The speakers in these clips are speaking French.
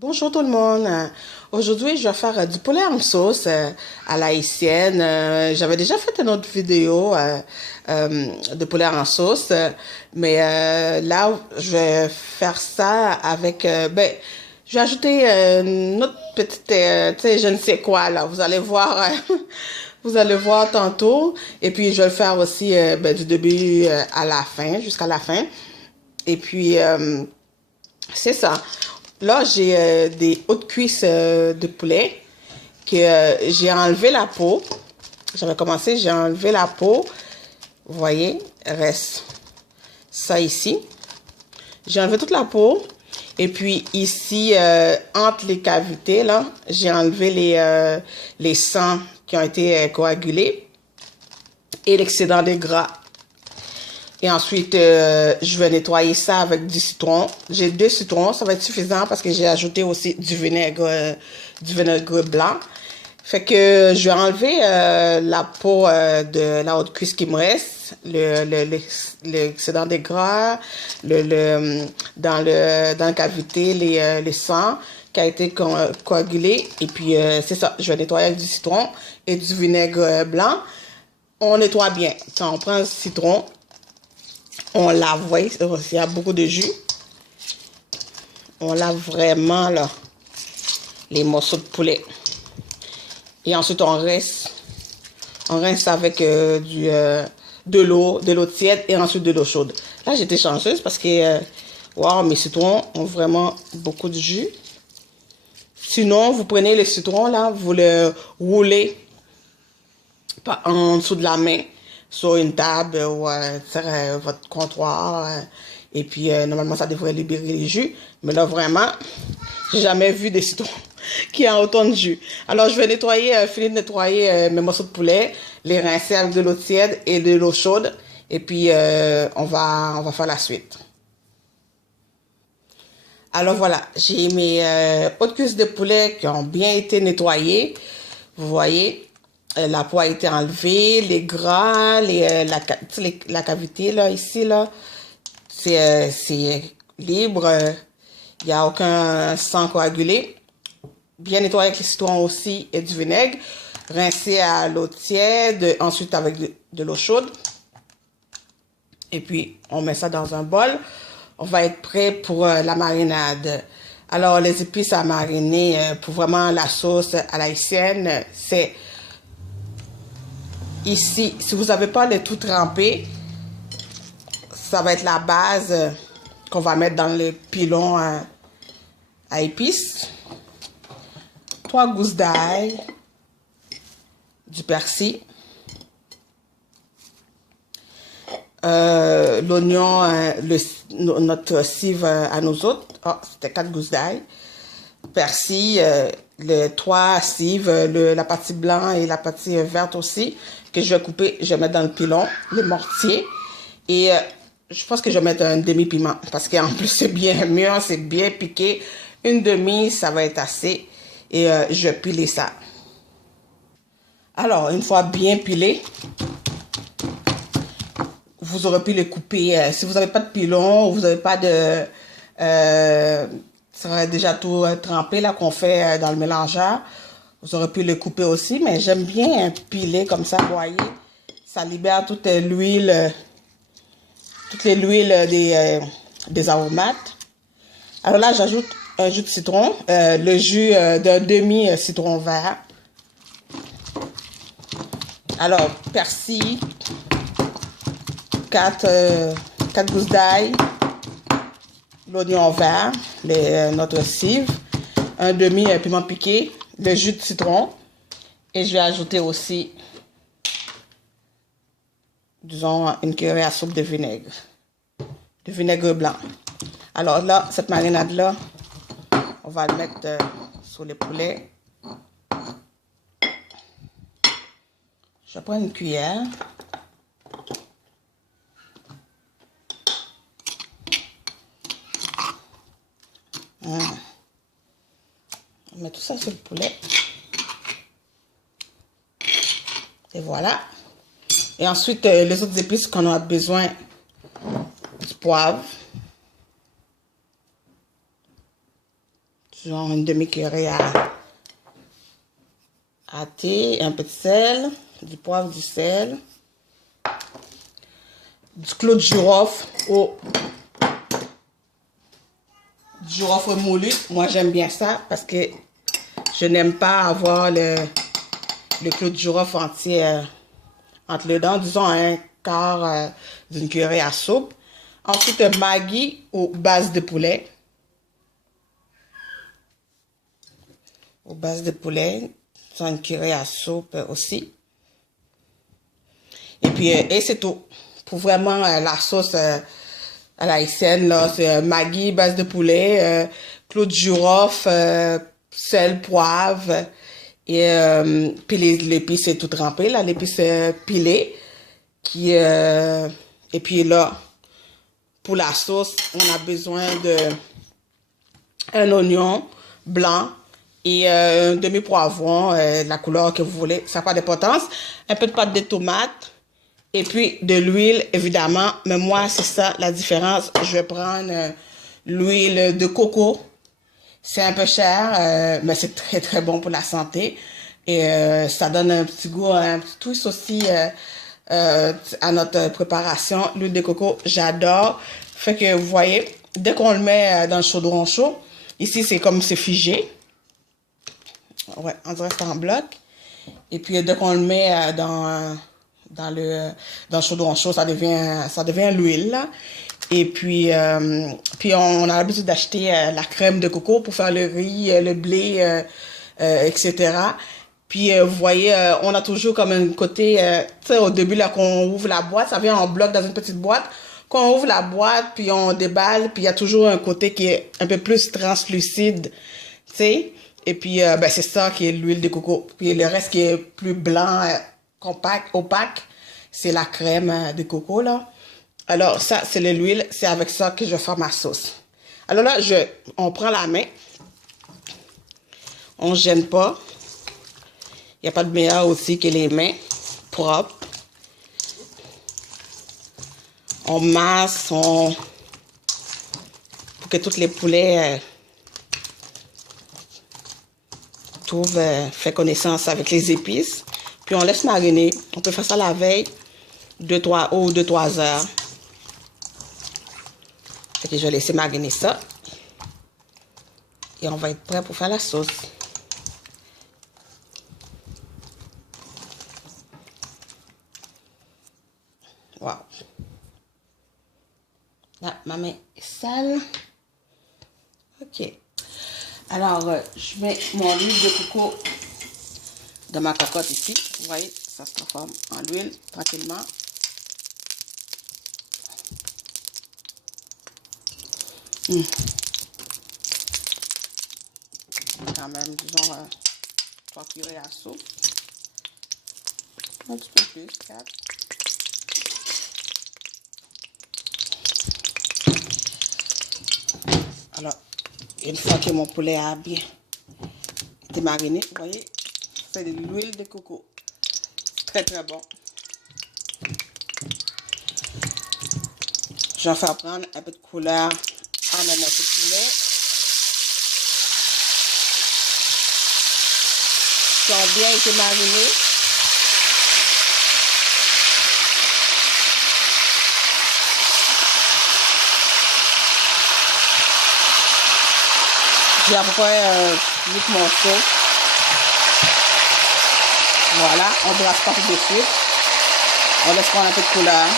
Bonjour tout le monde. Aujourd'hui, je vais faire du poulet en sauce à la haïtienne. J'avais déjà fait une autre vidéo de poulet en sauce, mais là, je vais faire ça avec... je vais ajouter une autre petite, tu sais, je ne sais quoi là. Vous allez voir, vous allez voir tantôt. Et puis, je vais le faire aussi du début à la fin, jusqu'à la fin. Et puis, c'est ça. Là, j'ai des hautes cuisses de poulet que j'ai enlevé la peau. J'avais commencé, j'ai enlevé la peau. Vous voyez, reste ça ici. J'ai enlevé toute la peau. Et puis ici, entre les cavités, là, j'ai enlevé les sangs qui ont été coagulés et l'excédent des gras. Et ensuite, je vais nettoyer ça avec du citron. J'ai 2 citrons, ça va être suffisant parce que j'ai ajouté aussi du vinaigre blanc. Fait que je vais enlever la peau de la haute cuisse qui me reste, l'excédent des gras, dans la cavité, les sangs qui a été coagulé. Et puis, c'est ça, je vais nettoyer avec du citron et du vinaigre blanc. On nettoie bien. Quand on prend le citron, on lave, vous voyez, il y a beaucoup de jus. On lave vraiment, là, les morceaux de poulet. Et ensuite, on rince avec de l'eau tiède et ensuite de l'eau chaude. Là, j'étais chanceuse parce que, wow, mes citrons ont vraiment beaucoup de jus. Sinon, vous prenez le citron, là, vous le roulez en dessous de la main, sur une table ou sur votre comptoir. Et puis, normalement, ça devrait libérer les jus. Mais là, vraiment, j'ai jamais vu des citrons qui ont autant de jus. Alors, je vais nettoyer, finir de nettoyer mes morceaux de poulet, les rincer avec de l'eau tiède et de l'eau chaude. Et puis, on va faire la suite. Alors, voilà, j'ai mes hautes cuisses de poulet qui ont bien été nettoyées. Vous voyez. La peau a été enlevée, les gras, la cavité, là, ici, là, c'est libre. Il n'y a aucun sang coagulé. Bien nettoyé avec le citron aussi et du vinaigre. Rincé à l'eau tiède, ensuite avec de l'eau chaude. Et puis, on met ça dans un bol. On va être prêt pour la marinade. Alors, les épices à mariner pour vraiment la sauce à l'haïtienne, c'est... Ici, si vous n'avez pas le tout trempé, ça va être la base qu'on va mettre dans le pilon à épices. 3 gousses d'ail, du persil, l'oignon, notre cive à nous autres. Oh, c'était 4 gousses d'ail. Persil, les 3 cives, la partie blanche et la partie verte aussi, que je vais couper, je vais mettre dans le pilon, le mortier. Et je pense que je vais mettre un demi-piment, parce qu'en plus c'est bien mûr, c'est bien piqué. Une demi, ça va être assez. Et je vais piler ça. Alors, une fois bien pilé, vous aurez pu le couper. Si vous n'avez pas de pilon, ou vous n'avez pas de... ça va déjà tout trempé là qu'on fait dans le mélangeur. Vous aurez pu le couper aussi, mais j'aime bien piler comme ça, vous voyez. Ça libère toute l'huile, des aromates. Alors là, j'ajoute un jus de citron, le jus d'un demi-citron vert. Alors, persil, 4 gousses d'ail, l'oignon vert, notre cive, un demi-piment piqué, le jus de citron, et je vais ajouter aussi, disons, une cuillère à soupe de vinaigre blanc. Alors là, cette marinade-là, on va le mettre sur les poulets. Je prends une cuillère. On met tout ça sur le poulet. Et voilà. Et ensuite, les autres épices qu'on a besoin, du poivre, du Genre une demi-cuillerée à thé, un peu de sel, du poivre, du sel, du clou de girofle du girofle moulu. Moi, j'aime bien ça parce que je n'aime pas avoir le clou de girofle entier entre les dents. Disons un quart d'une cuillerée à soupe. Ensuite, Maggi aux bases de poulet. Aux bases de poulet. Une cuillerée à soupe aussi. Et puis, et c'est tout. Pour vraiment la sauce à la haïtienne, là, c'est Maggi, base de poulet, clou de girofle, sel, poivre. Et puis l'épice est tout trempé, là, l'épice pilée. Et puis là, pour la sauce, on a besoin de un oignon blanc et un demi-poivron, la couleur que vous voulez, ça n'a pas d'importance. Un peu de pâte de tomate et puis de l'huile, évidemment. Mais moi, c'est ça la différence. Je vais prendre l'huile de coco. C'est un peu cher, mais c'est très, très bon pour la santé. Et ça donne un petit goût, un petit twist aussi à notre préparation. L'huile de coco, j'adore. Fait que vous voyez, dès qu'on le met dans le chaudron chaud, ici c'est comme c'est figé. Ouais, on dirait que c'est en bloc. Et puis dès qu'on le met dans le chaudron chaud, ça devient l'huile là. Et puis on a l'habitude d'acheter la crème de coco pour faire le riz, le blé, etc. Puis vous voyez, on a toujours comme un côté, tu sais, au début là qu'on ouvre la boîte, ça vient en bloc dans une petite boîte. Quand on ouvre la boîte, puis on déballe, puis il y a toujours un côté qui est un peu plus translucide, tu sais. Et puis ben c'est ça qui est l'huile de coco. Puis le reste qui est plus blanc, compact, opaque, c'est la crème de coco là. Alors ça c'est l'huile, c'est avec ça que je vais faire ma sauce. Alors là on prend la main, on ne gêne pas. Il n'y a pas de meilleur aussi que les mains propres. On masse, pour que tous les poulets fait connaissance avec les épices. Puis on laisse mariner. On peut faire ça la veille, 2-3 heures. Fait que je vais laisser mariner ça. Et on va être prêt pour faire la sauce. Wow. Là, ma main est sale. Ok. Alors, je mets mon huile de coco dans ma cocotte ici. Vous voyez, ça se transforme en huile tranquillement. Quand même, disons, 3 cuillerées à soupe. Un petit peu plus, 4. Alors, une fois que mon poulet a bien été mariné, vous voyez, c'est de l'huile de coco. Très, très bon. Je vais faire prendre un peu de couleur à notre poulet. Qui ont bien été marinés. J'ai à peu près 8 morceaux. Voilà, on ne brasse pas tout de suite. On laisse prendre un peu de couleur.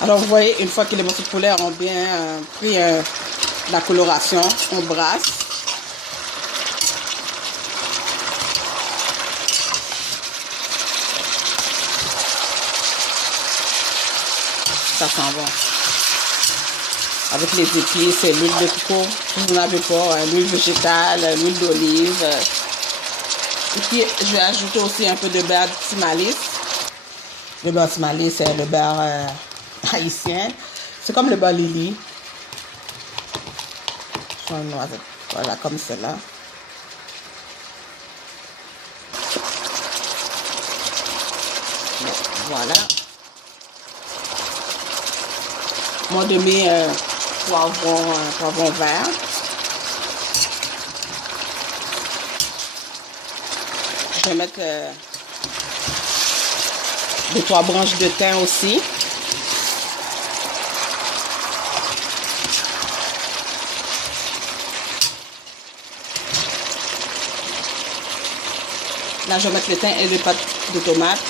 Alors vous voyez, une fois que les morceaux de poulet ont bien pris la coloration, on brasse. Ça sent bon. Avec les épices, l'huile de coco, si vous n'avez pas, l'huile végétale, l'huile d'olive. Et puis, je vais ajouter aussi un peu de beurre de Timalis. Le beurre de Timalis, c'est le beurre haïtien. C'est comme le beurre Lily. Sur une noisette. Voilà, comme celle-là. Voilà. Mon demi poivron vert. Je vais mettre 2-3 branches de thym aussi. Là, je vais mettre le thym et les pâtes de tomate.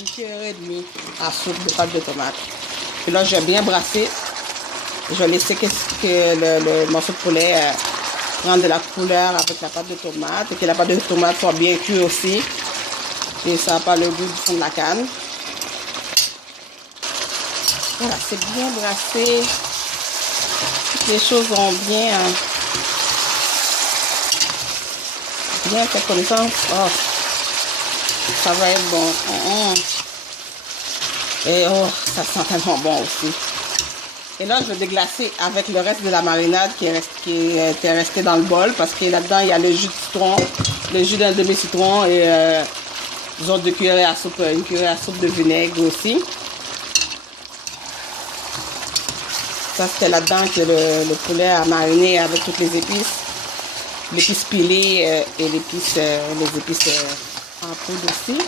Une cuillère et demie à soupe de pâtes de tomate. Et là, je vais bien brasser. Je vais laisser que le morceau de poulet prenne de la couleur avec la pâte de tomate. Et que la pâte de tomate soit bien cuite aussi. Et ça n'a pas le goût du fond de la canne. Voilà, c'est bien brassé. Toutes les choses vont bien... bien fait comme ça. Oh, ça va être bon. Et oh, ça sent tellement bon aussi. Et là, je vais déglacer avec le reste de la marinade qui était resté dans le bol. Parce que là-dedans, il y a le jus de citron, le jus d'un demi-citron et disons 2 cuillères à soupe, une cuillère à soupe de vinaigre aussi. Ça, c'était là-dedans que le poulet a mariné avec toutes les épices. L'épice pilée et les épices en poudre aussi.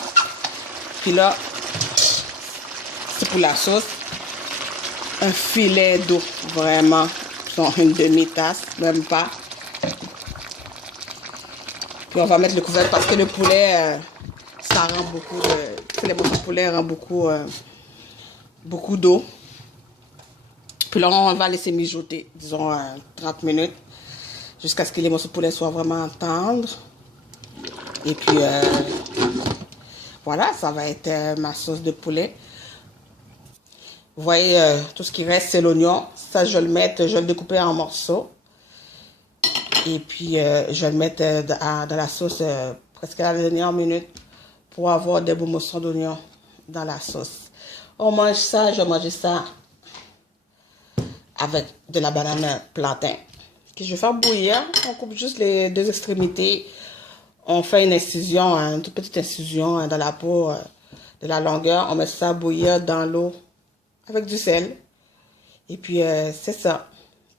Puis là, c'est pour la sauce. Un filet d'eau, vraiment. Genre une demi-tasse, même pas. Puis on va mettre le couvercle parce que le poulet, ça rend beaucoup de... Les morceaux de poulet rend beaucoup d'eau. Puis là, on va laisser mijoter, disons 30 minutes. Jusqu'à ce que les morceaux de poulet soient vraiment tendres. Et puis, voilà, ça va être ma sauce de poulet. Vous voyez, tout ce qui reste, c'est l'oignon. Ça, je vais le découper en morceaux. Et puis, je vais le mettre dans la sauce presque à la dernière minute pour avoir des beaux morceaux d'oignon dans la sauce. On mange ça, je vais manger ça avec de la banane plantain. Je vais faire bouillir. On coupe juste les deux extrémités. On fait une incision, une toute petite incision dans la peau de la longueur. On met ça à bouillir dans l'eau avec du sel. Et puis, c'est ça.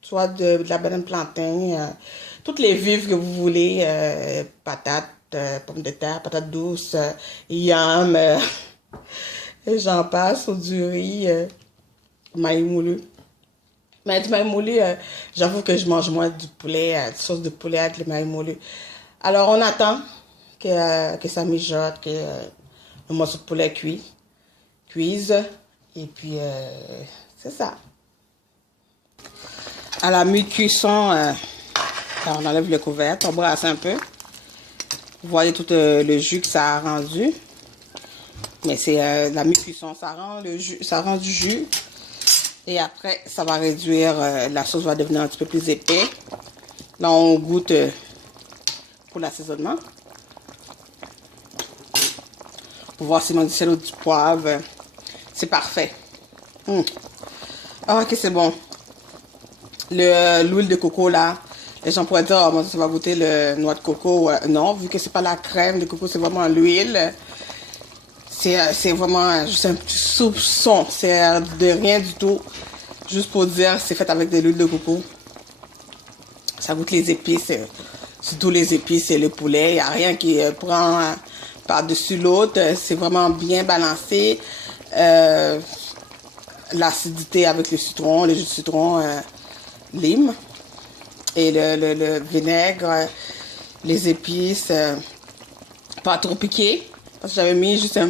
Soit de la banane plantain, toutes les vives que vous voulez. Patates, pommes de terre, patates douces, yam, et j'en passe, ou du riz, maïs moulu. Mais du maïs moulu, j'avoue que je mange moins du poulet, sauce de poulet avec le maïs moulu. Alors, on attend que ça mijote, que le morceau de poulet cuise. Et puis, c'est ça. À la mi-cuisson, on enlève le couvercle, on brasse un peu. Vous voyez tout le jus que ça a rendu. Mais c'est la mi-cuisson, ça rend du jus. Et après, ça va réduire, la sauce va devenir un petit peu plus épais. Là, on goûte pour l'assaisonnement. Pour voir si on a du sel ou du poivre. C'est parfait. Ah, ok, c'est bon. L'huile de coco, là, les gens pourraient dire, oh, ça va goûter le noix de coco. Non, vu que c'est pas la crème de coco, c'est vraiment l'huile. C'est vraiment juste un petit soupçon. C'est de rien du tout. Juste pour dire, c'est fait avec de l'huile de coco. Ça goûte les épices. Surtout les épices et le poulet. Il n'y a rien qui prend par-dessus l'autre. C'est vraiment bien balancé. L'acidité avec le citron, le jus de citron, lime. Et le vinaigre, les épices. Pas trop piqué. Parce que j'avais mis juste un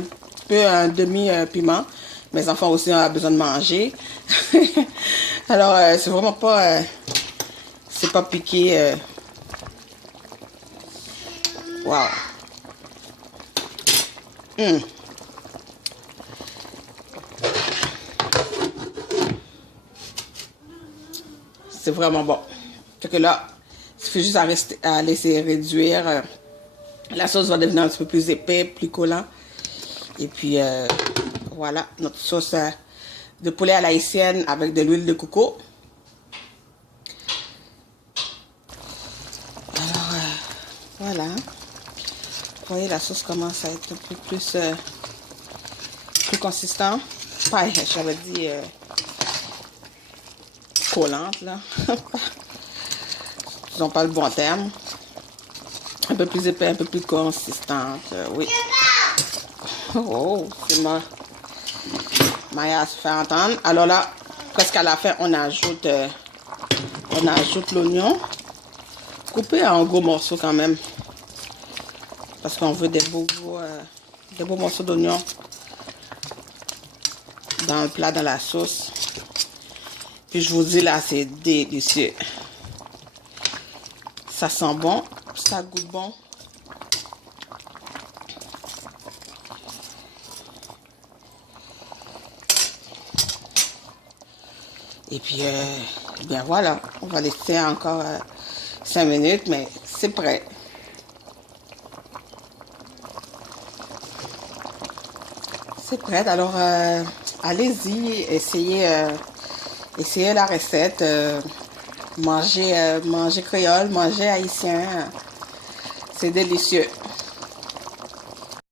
demi-piment. Mes enfants aussi ont besoin de manger. Alors, c'est vraiment pas... c'est pas piqué. Wow. C'est vraiment bon. Fait que là, il suffit juste à laisser réduire. La sauce va devenir un petit peu plus épais, plus collant. Et puis, voilà, notre sauce de poulet à l'haïtienne avec de l'huile de coco. Alors, voilà. Vous voyez, la sauce commence à être un peu plus consistante. Pas, j'avais dit collantes, là. Ils n'ont pas le bon terme. Un peu plus épais, un peu plus consistante, oui. Oh, c'est Maya se fait entendre. Alors là, presque à la fin, on ajoute l'oignon. Coupé en gros morceaux quand même. Parce qu'on veut des beaux morceaux d'oignon dans le plat, dans la sauce. Puis je vous dis là, c'est délicieux. Ça sent bon, ça goûte bon. Et puis, bien voilà, on va laisser encore 5 minutes, mais c'est prêt. C'est prêt, alors allez-y, essayez la recette. Manger créole, manger haïtien, c'est délicieux.